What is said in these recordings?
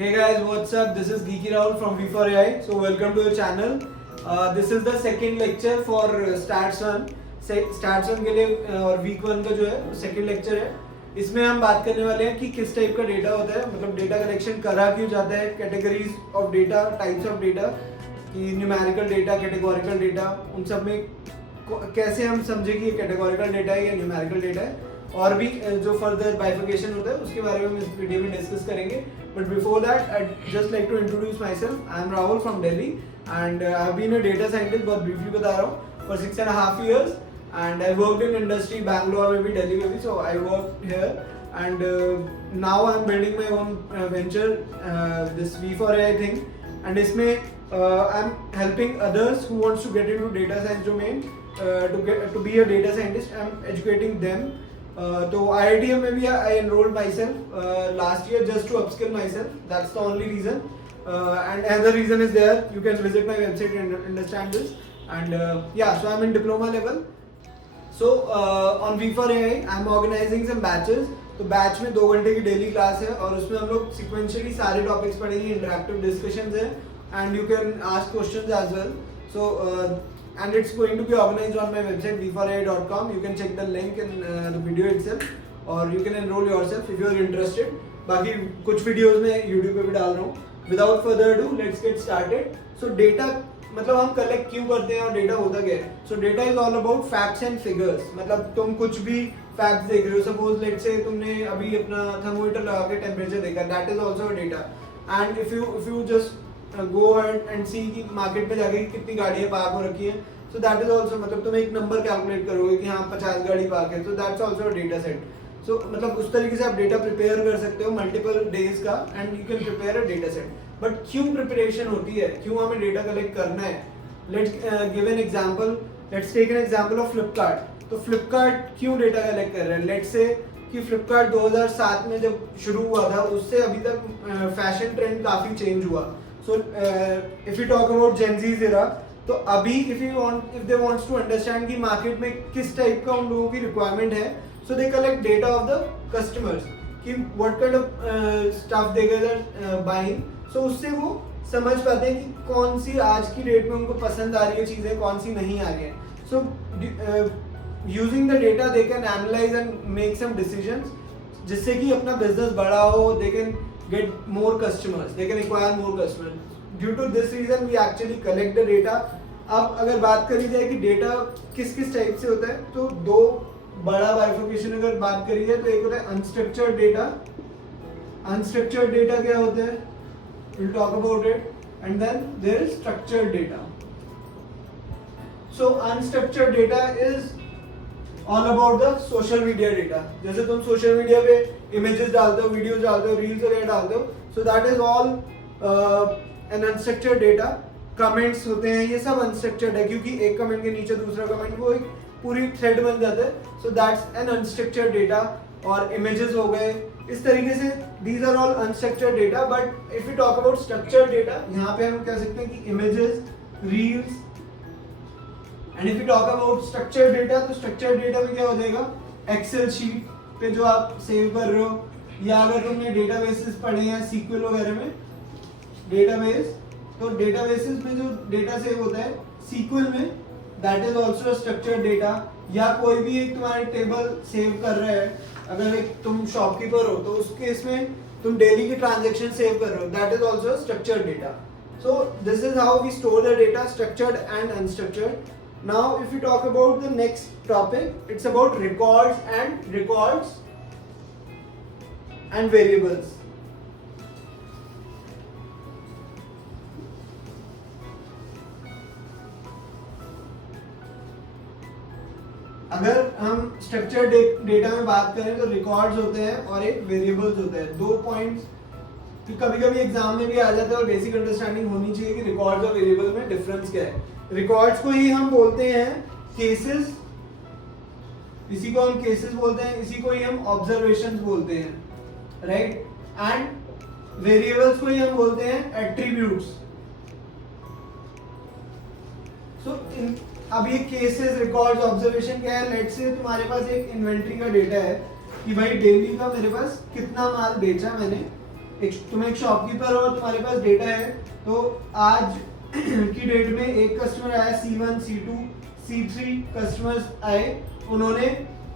Hey guys, what's up? This is Geeky Rahul from V4AI. So welcome to the channel. This is the second lecture for Stats 1. Stats 1 के लिए और week 1 का जो है second lecture है. इसमें हम बात करने वाले हैं कि किस टाइप का डेटा होता है, मतलब डेटा कलेक्शन करा क्यों जाता है, categories of data, types of data, कि न्यूमेरिकल डेटा, कैटेगोरिकल डेटा, उन सब में कैसे हम समझे कि ये कैटेगोरिकल डेटा है या न्यूमेरिकल डेटा है, और भी जो फर्दर बाइफिकेशन होता है उसके बारे में हम इस वीडियो में डिस्कस करेंगे. But before that I just like to introduce myself. I am Rahul from Delhi and I have been a data scientist, बहुत ब्रीफली बता रहा हूँ, for 6.5 years. And I worked in industry, Bangalore maybe, Delhi maybe, so I worked here. And now I'm building my own venture, this V4AI thing. And इसमें I'm helping others who wants to get into data science domain to be a data scientist. I'm educating them. तो IITM में भी I enrolled myself last year just to upskill myself. That's the only reason. And another reason is there. You can visit my website and understand this. And yeah, so I'm in diploma level. So on V4AI I'm organizing some batches. तो batch में 2 घंटे की daily class है और उसमें हम लोग sequentially सारे टॉपिक्स पढ़ेंगे, इंटरैक्टिव डिस्कशंस है, and you can ask questions as well. So and it's going to be organized on my website v4ai.com. You can check the link in the video itself, or you can enroll yourself if you are interested. बाकी कुछ videos में YouTube पे भी डाल रहा हूँ. Without further ado, let's get started. So data मतलब हम कलेक्ट क्यों करते हैं और डेटा होता क्या है. सो data is all about facts and figures. मतलब तुम कुछ भी फैक्ट्स देख रहे हो, सपोज लेट से तुमने अभी अपना थर्मोमीटर लगा के टेम्परेचर देखा, that is also data. And if you just go and see कि मार्केट में जाके कितनी गाड़ियाँ पार्क हो रखी हैं, सो दैट इज ऑल्सो, मतलब तुम एक नंबर कैलकुलेट करोगे कि हाँ 50 गाड़ी पार्क है, so that's also data set. So मतलब उस तरीके से आप डेटा प्रिपेयर कर सकते हो मल्टीपल डेज का, and you can prepare a data set. But क्यों प्रिपरेशन होती है, क्यों हमें डेटा कलेक्ट करना है. Let's give an example. Let's take an example of Flipkart. तो फ्लिपकार्ट क्यों डेटा कलेक्ट कर रहे हैं. लेट्स से कि फ्लिपकार्ट 2007 में जब शुरू हुआ था, उससे अभी तक फैशन ट्रेंड काफ़ी चेंज हुआ. So if you talk about Gen Z's era, तो अभी if they wants to understand कि मार्केट में किस टाइप का उन लोगों की रिक्वायरमेंट है, so they collect data of the customers कि what kind of stuff they are buying. So उससे वो समझ पाते हैं कि कौन सी आज की डेट में उनको पसंद आ रही है चीज़ें, कौन सी नहीं आ रही है. So using the data they can analyse and make some decisions, जिससे कि अपना बिजनेस बड़ा हो, they can get more customers, they can acquire more customers. Due to this reason we actually collect the data. अब अगर बात करी जाए कि डेटा किस किस टाइप से होता है, तो 2 बड़ा बाइफर्केशन अगर बात करी जाए, तो एक होता है अनस्ट्रक्चर्ड डेटा. अनस्ट्रक्चर्ड डेटा क्या होता है, we'll talk about it. And then there is structured data. So unstructured data is all about the social media data. जैसे तुम सोशल मीडिया पे इमेजेस डालते हो, वीडियोस डालते हो, रील्स वगैरह डालते हो, so that is all an unstructured data. Comments होते हैं, ये सब अनस्ट्रक्चर्ड है, क्योंकि एक कमेंट के नीचे दूसरा कमेंट, वो एक पूरी थ्रेड बन जाता है. So that's an unstructured data. और इमेजेस हो गए, इस तरीके से these are all unstructured data. But if we talk about structured data, यहाँ पे हम कह सकते हैं कि images, reels. And if we talk about structured data, तो structured data में क्या हो जाएगा, Excel sheet पे जो आप सेव कर रहे हो, या अगर तुमने databases पढ़े हैं SQL वगैरह में, database, तो databases में जो data सेव होता है SQL में, that is also a structured data. या कोई भी एक तुम्हारे टेबल सेव कर रहा है, अगर एक तुम शॉपकीपर हो तो उस केस में तुम डेली की ट्रांजैक्शन सेव कर रहे हो, that is also structured data. So this is how we store the data, structured and unstructured. Now if you talk about the next topic, it's about records and variables. अगर हम structured data में बात करें तो records होते हैं और एक वेरिएबल्स होते हैं. 2 पॉइंट्स कि कभी कभी एग्जाम में भी आ जाता है, और बेसिक अंडरस्टैंडिंग होनी चाहिए कि रिकॉर्ड्स और वेरिएबल में डिफरेंस क्या है. रिकॉर्ड्स को ही हम बोलते हैं केसेस, इसी को हम केसेस बोलते हैं, इसी को ही हम ऑब्जर्वेशंस बोलते हैं, राइट. एंड वेरिएबल्स को ही हम बोलते हैं एट्रीब्यूट्स. सो अब ये केसेस, रिकॉर्ड्स, ऑब्जर्वेशन क्या है. लेट्स से तुम्हारे पास एक इन्वेंट्री का डेटा है कि भाई डेली का मेरे पास कितना माल बेचा मैंने, तुम एक शॉपकीपर हो और तुम्हारे पास डेटा है, तो आज की डेट में एक कस्टमर आया C1, C2, C3 कस्टमर्स आए, उन्होंने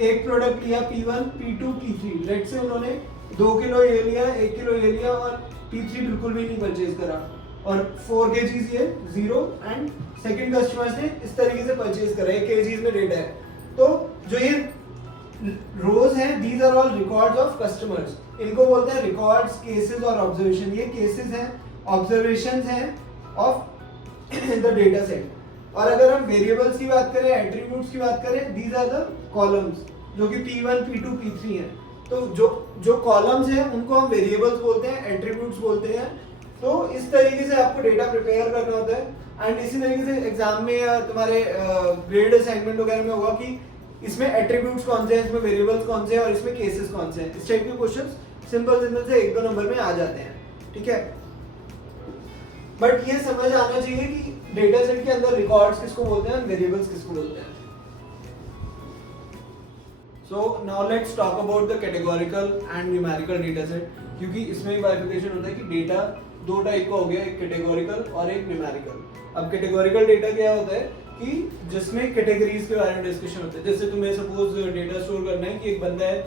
एक प्रोडक्ट लिया P1, P2, P3, लेट से उन्होंने 2 किलो ये लिया, 1 किलो ये लिया और P3 बिल्कुल भी नहीं परचेज करा, और 4 kgs ये 0 एंड सेकंड कस्टमर्स ने इस तरीके से परचेज करा, 1 kgs में डेटा है। तो जो ये रोज है, these are all records of customers, इनको बोलते हैं रिकॉर्ड्स, केसेस और ऑब्जर्वेशन। ये केसेस हैं, ऑब्जर्वेशंस हैं ऑफ द डेटा सेट। और अगर हम वेरिएबल्स की बात करें, एट्रीब्यूट्स की बात करें, दीज आर द कॉलम्स, जो कि P1, P2, P3 हैं। तो जो कॉलम्स हैं उनको हम वेरिएबल्स बोलते हैं, एट्रीब्यूट्स बोलते हैं। तो इस तरीके से आपको डेटा प्रिपेयर करना होता है। एंड इसी तरीके से एग्जाम में या तुम्हारे ग्रेड असाइनमेंट वगैरह में होगा कि इसमें एट्रीब्यूट्स कौन से हैं, इसमें वेरिएबल्स कौन से हैं और इसमें केसेस कौन से हैं। इस टाइप के क्वेश्चंस सिंपल से 1-2 नंबर में आ जाते हैं, ठीक है। बट ये समझ आना चाहिए कि डेटा सेट के अंदर रिकॉर्ड्स किसको बोलते हैं और वेरिएबल्स किसको बोलते हैं। So now let's talk about the categorical and numerical data set, क्योंकि इसमें बाइफिकेशन होता है कि डेटा 2 टाइप का हो गया, एक कैटेगोरिकल और एक न्यूमेरिकल। अब कैटेगोरिकल डेटा क्या होता है कि जिसमें कैटेगरीज के बारे में डिस्कशन होता है। जैसे तुम्हें सपोज डेटा स्टोर करना है कि एक बंदा है,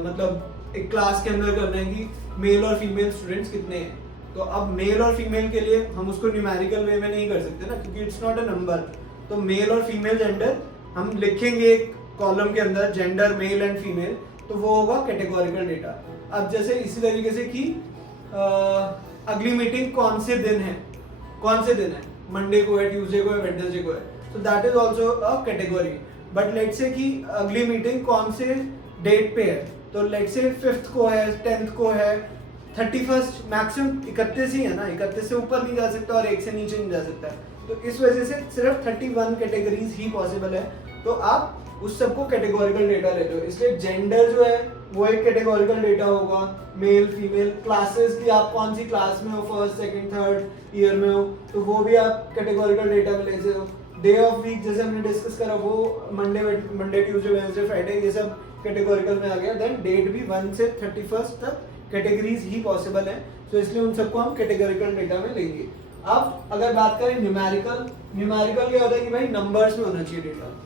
मतलब एक क्लास के अंदर करना है कि मेल और फीमेल स्टूडेंट्स कितने हैं। तो अब मेल और फीमेल के लिए हम उसको न्यूमेरिकल वे में नहीं कर सकते ना, क्योंकि इट्स नॉट अ नंबर। तो मेल और फीमेल जेंडर हम लिखेंगे एक कॉलम के अंदर, जेंडर मेल एंड फीमेल, तो वो होगा कैटेगोरिकल डेटा। अब जैसे इसी तरीके से कि अगली मीटिंग कौन से दिन है, मंडे को है, ट्यूसडे को है, वेडनेसडे को है, तो that is also a category. But let's say कि अगली मीटिंग कौन से डेट पे है, तो लेट्स से 5th को है, 10th को है, 31st, मैक्सिमम 31 ही है ना, 31 से ऊपर नहीं जा सकता और 1 से नीचे नहीं जा सकता। तो इस वजह से सिर्फ 31 कैटेगरीज ही पॉसिबल है। तो आप उस सबको कैटेगोरिकल डेटा लेते हो, इसलिए जेंडर जो है वो एक कैटेगोरिकल डेटा होगा, मेल फीमेल। क्लासेस की आप कौन सी क्लास में हो, 1st, 2nd, 3rd ईयर में हो, तो वो भी आप कैटेगोरिकल डेटा में लेते हो। डे ऑफ वीक जैसे हमने डिस्कस करा, वो मंडे ट्यूसडे वेडनेसडे फ्राइडे, ये सब कैटेगोरिकल में आ गया। देन डेट भी 1 से 31st तक कैटेगरीज ही पॉसिबल है, तो इसलिए उन सबको हम कैटेगोरिकल डेटा में लेंगे। अब अगर बात करें न्यूमेरिकल क्या होता है कि भाई नंबर्स में होना चाहिए डेटा।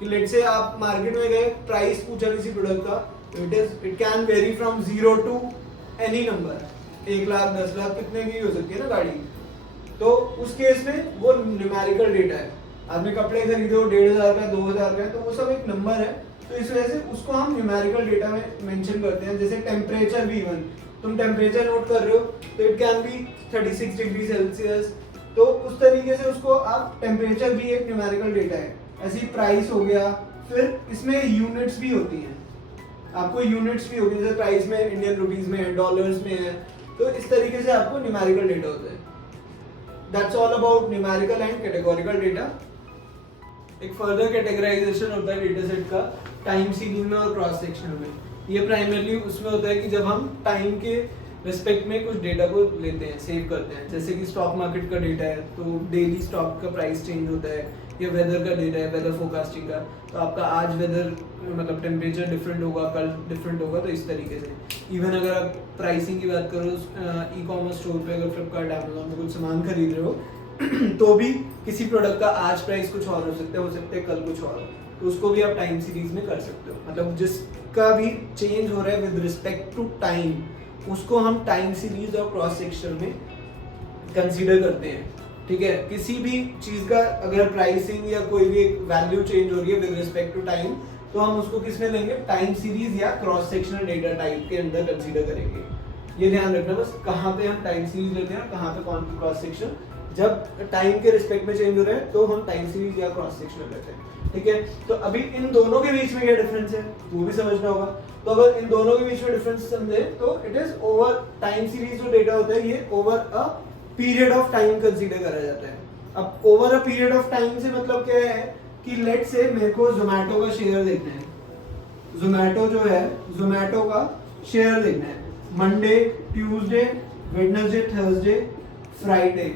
कि लेट से आप मार्केट में गए, प्राइस पूछा किसी प्रोडक्ट का, it can very from 0 to any number, 1 lakh 10 lakh कितने की हो सकती है ना गाड़ी। तो उस केस में वो न्यूमेरिकल डेटा है। आपने कपड़े खरीदे हो 1500 का, 2000 का, तो वो सब एक नंबर है, तो इस वजह से उसको हम न्यूमेरिकल डेटा में मेंशन करते हैं। जैसे टेम्परेचर भी, इवन तुम टेम्परेचर नोट कर रहे हो तो it can be 36 degree Celsius, तो उस तरीके से उसको आप, टेम्परेचर भी एक न्यूमेरिकल डेटा है। ऐसी प्राइस हो गया, फिर इसमें यूनिट्स भी होती हैं, आपको यूनिट्स भी होगी, जैसे प्राइस में इंडियन रुपीस में है, डॉलर्स में है, तो इस तरीके से आपको न्यूमेरिकल डेटा होता है। That's all about numerical and categorical data. एक फर्दर कैटेगराइजेशन होता है डेटा सेट का टाइम सीरीज में और क्रॉस सेक्शनल में। ये प्राइमरली उसमें होता है कि जब हम टाइम के रिस्पेक्ट में कुछ डेटा को लेते हैं, सेव करते हैं। जैसे कि स्टॉक मार्केट का डेटा है, तो डेली स्टॉक का प्राइस चेंज होता है, या वेदर का डेटा है, वेदर फोरकास्टिंग का, तो आपका आज वेदर मतलब टेम्परेचर डिफरेंट होगा, कल डिफरेंट होगा, तो इस तरीके से। इवन अगर आप प्राइसिंग की बात करो, ई कॉमर्स स्टोर पे अगर फ्लिपकार्ट, अमेजोन में कुछ सामान खरीद रहे हो तो भी किसी प्रोडक्ट का आज प्राइस कुछ और हो सकता है कल कुछ और, तो उसको भी आप टाइम सीरीज में कर सकते हो। मतलब जिसका भी चेंज हो रहा है विद रिस्पेक्ट टू टाइम, उसको हम टाइम सीरीज और क्रॉस सेक्शन में कंसीडर करते हैं, ठीक है। किसी भी चीज का अगर प्राइसिंग या कोई भी एक वैल्यू चेंज हो रही है विद रिस्पेक्ट टू टाइम, तो हम उसको किस में लेंगे, टाइम सीरीज या क्रॉस सेक्शनल डेटा टाइप के अंदर कंसीडर करेंगे। ये ध्यान रखना बस, कहाँ पे हम टाइम सीरीज लेते हैं, कहाँ पे कौन क्रॉस सेक्शन। जब टाइम के रिस्पेक्ट में चेंज हो रहा है तो हम टाइम सीरीज या क्रॉस सेक्शनल लेते हैं, ठीक है। तो अभी इन दोनों के बीच में क्या डिफरेंस है वो भी समझना होगा। तो अगर इन दोनों के बीच में डिफरेंस समझे तो it is over, time series जो डेटा होता है ये over a period of time consider करा जाता है। अब over a period of time से मतलब क्या है कि लेट से मेरे को जोमैटो का शेयर देखना है, जोमैटो जो है जोमैटो का शेयर देखना है, Monday Tuesday Wednesday Thursday Friday,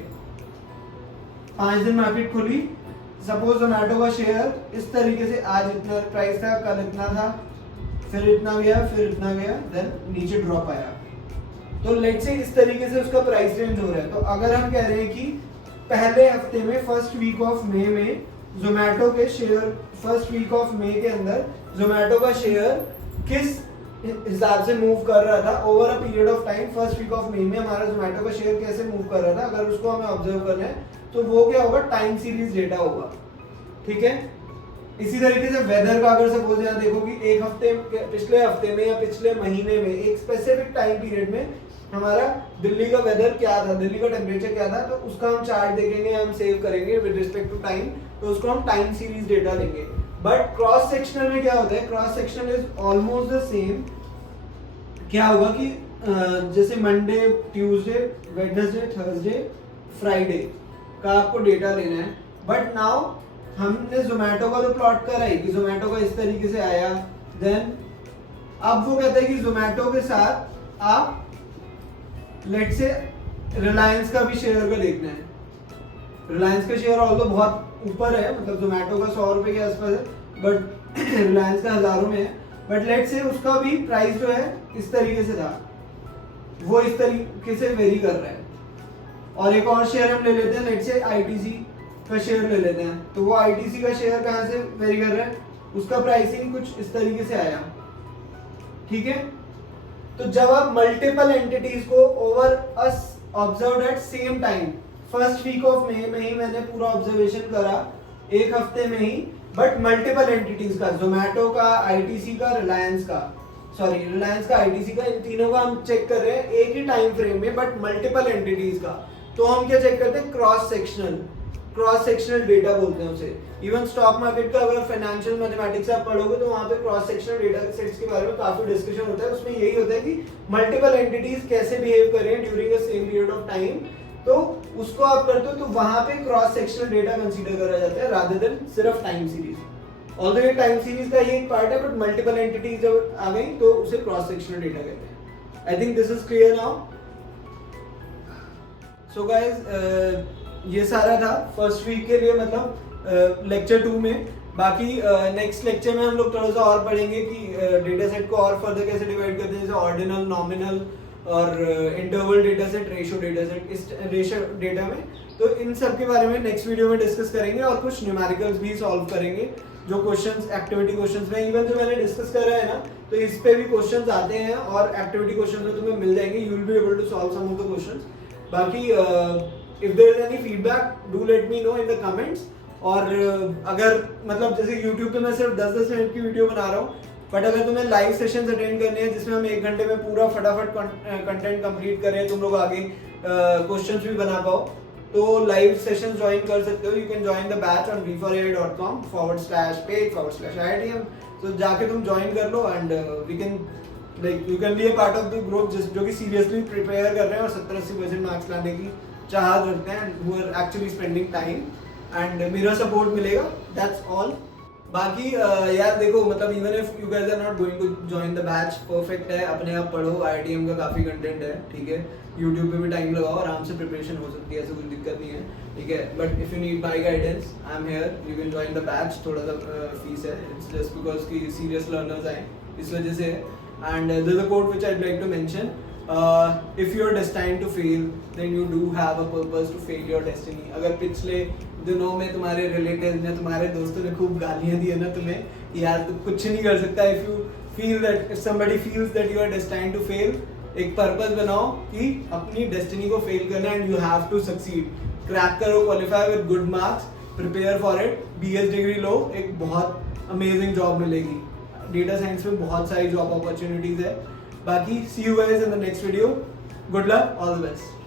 5 दिन मार्केट खुली। सपोज जोमैटो का शेयर इस तरीके से, आज इतना प्राइस था, कल इतना था, फिर इतना गया, फिर इतना गया, देन नीचे ड्रॉप आया, तो लेट से इस तरीके से उसका प्राइस रेंज हो रहा है। तो अगर हम कह रहे हैं कि पहले हफ्ते में फर्स्ट वीक ऑफ मई में जोमेटो के share, first week of May के अंदर जोमेटो का शेयर किस हिसाब से मूव कर रहा था over a period of time, first week of May में हमारा जोमेटो का शेयर कैसे मूव कर रहा था, अगर उसको हमें ऑब्जर्व करना है तो वो क्या होगा, टाइम सीरीज डेटा होगा। ठीक है, इसी तरीके से वेदर का अगर सपोज यहाँ देखो कि एक हफ्ते, पिछले हफ्ते में या पिछले महीने में एक स्पेसिफिक टाइम पीरियड में हमारा दिल्ली का वेदर क्या था, दिल्ली का टेम्परेचर क्या था, तो उसका हम चार्ट देखेंगे, हम सेव करेंगे विद रिस्पेक्ट टू टाइम, तो उसको हम टाइम सीरीज डेटा लेंगे। बट क्रॉस सेक्शनल में क्या होता है, cross sectional is almost the same. क्या होगा कि जैसे Monday, Tuesday, Wednesday, Thursday, Friday का आपको डेटा लेना है। बट नाउ हमने जोमेटो का तो प्लॉट करा है कि जोमेटो का इस तरीके से आया, देन अब वो कहता है कि जोमेटो के साथ आप लेट से रिलायंस का भी शेयर का देखना है। रिलायंस का शेयर ऑल तो बहुत ऊपर है, मतलब जोमेटो का 100 रुपए के आसपास है, बट रिलायंस का हजारों में है। बट लेट से उसका भी प्राइस जो है इस तरीके से था, वो इस तरीके से वेरी कर रहा है। और एक और शेयर हम ले लेते हैं, लेट से आईटीसी का शेयर ले लेते हैं, तो वो आईटीसी का शेयर कहाँ से वेरी कर रहा है, उसका प्राइसिंग कुछ इस तरीके से आया। ठीक है, तो जब आप मल्टीपल एंटिटीज को over us observe at same time, first week of May में ही मैंने पूरा ऑब्जर्वेशन करा, एक हफ्ते में ही, बट मल्टीपल एंटिटीज का, जोमेटो का, आईटीसी का, रिलायंस का, सॉरी रिलायंस का, आईटीसी का, इन तीनों का हम चेक कर रहे हैं एक ही टाइम फ्रेम में, बट मल्टीपल एंटिटीज का। तो हम क्या चेक करते हैं, क्रॉस सेक्शनल डेटा बोलते हैं उसे। इवन स्टॉक मार्केट का अगर फाइनेंशियल मैथमेटिक्स आप पढ़ोगे तो वहां पे क्रॉस सेक्शनल डेटा सेट्स के बारे में काफी डिस्कशन होता है। उसमें यही होता है कि मल्टीपल एंटिटीज कैसे बिहेव कर रहे हैं during a same period of time, तो उसको आप करते हो तो वहां पे क्रॉस सेक्शनल डेटा कंसीडर करा जाता है रादर देन सिर्फ टाइम सीरीज। ऑल्दो ये टाइम सीरीज का ही एक पार्ट है, बट मल्टीपल एंटिटीज जब आ गई तो उसे क्रॉस सेक्शनल डेटा कहते हैं। I think this is clear now. So guys ये सारा था फर्स्ट वीक के लिए, मतलब लेक्चर 2 में। बाकी नेक्स्ट लेक्चर में हम लोग थोड़ा सा और पढ़ेंगे कि डेटा सेट को और फर्दर कैसे डिवाइड करते हैं, जैसे ऑर्डिनल, नॉमिनल और interval data set, ratio data set, इस रेशियो डेटा में। तो इन सब के बारे में नेक्स्ट वीडियो में डिस्कस करेंगे और कुछ न्यूमेरिकल्स भी सॉल्व करेंगे, जो क्वेश्चंस एक्टिविटी क्वेश्चंस में, इवन जो मैंने डिस्कस करा है ना, तो इस पे भी क्वेश्चंस आते हैं और एक्टिविटी क्वेश्चंस में तुम्हें मिल जाएंगे, you will be able to solve some of the questions. बाकी if there is any feedback do let me know in the comments। और अगर मतलब जैसे YouTube पे मैं सिर्फ 10-10 मिनट की वीडियो बना रहा हूँ, बट अगर तुम्हें लाइव सेशंस अटेंड करने हैं जिसमें हम 1 घंटे में पूरा फटाफट कंटेंट कंप्लीट करें, तुम लोग आगे क्वेश्चंस भी बना पाओ, तो लाइव सेशंस ज्वाइन कर सकते हो। You can join the batch on v4ai.com/page/IITM। तो जाके तुम ज्वाइन कर लो and we can like you can be a part of the group जो कि सीरियसली प्रिपेयर कर रहे हैं और 70-80% मार्क्स लाने की चाहत रखते हैं, who are actually spending time, and मेरा सपोर्ट मिलेगा, that's all। बाकी यार देखो, मतलब even if you guys are not going to join the batch, perfect है, अपने आप पढ़ो, IITM का काफी कंटेंट है, ठीक है, YouTube पे भी टाइम लगाओ, आराम से प्रिपरेशन हो सकती है, ऐसा कुछ दिक्कत नहीं है, ठीक है। But if you need my guidance, I am here, you can join the batch. थोड़ा सा फीस है, इट्स जस्ट बिकॉज कि सीरियस लर्नर्स आए, इस वजह से है। And there is a quote which I would like to mention, if you are destined to fail then you do have a purpose to fail your destiny। अगर पिछले दिनों में तुम्हारे रिलेटिव्स ने, तुम्हारे दोस्तों ने खूब गालियां दी है ना तुम्हें, यार तुम कुछ नहीं कर सकता, if you feel that, if somebody feels that you are destined to fail, एक पर्पस बनाओ कि अपनी डेस्टिनी को फेल करना, and you have to succeed. Crack करो, qualify with good marks, prepare for it, BS degree लो, एक बहुत अमेजिंग जॉब मिलेगी। डेटा साइंस में बहुत सारी जॉब अपॉर्चुनिटीज है। बाकी see you guys in the next video, good luck, all the best.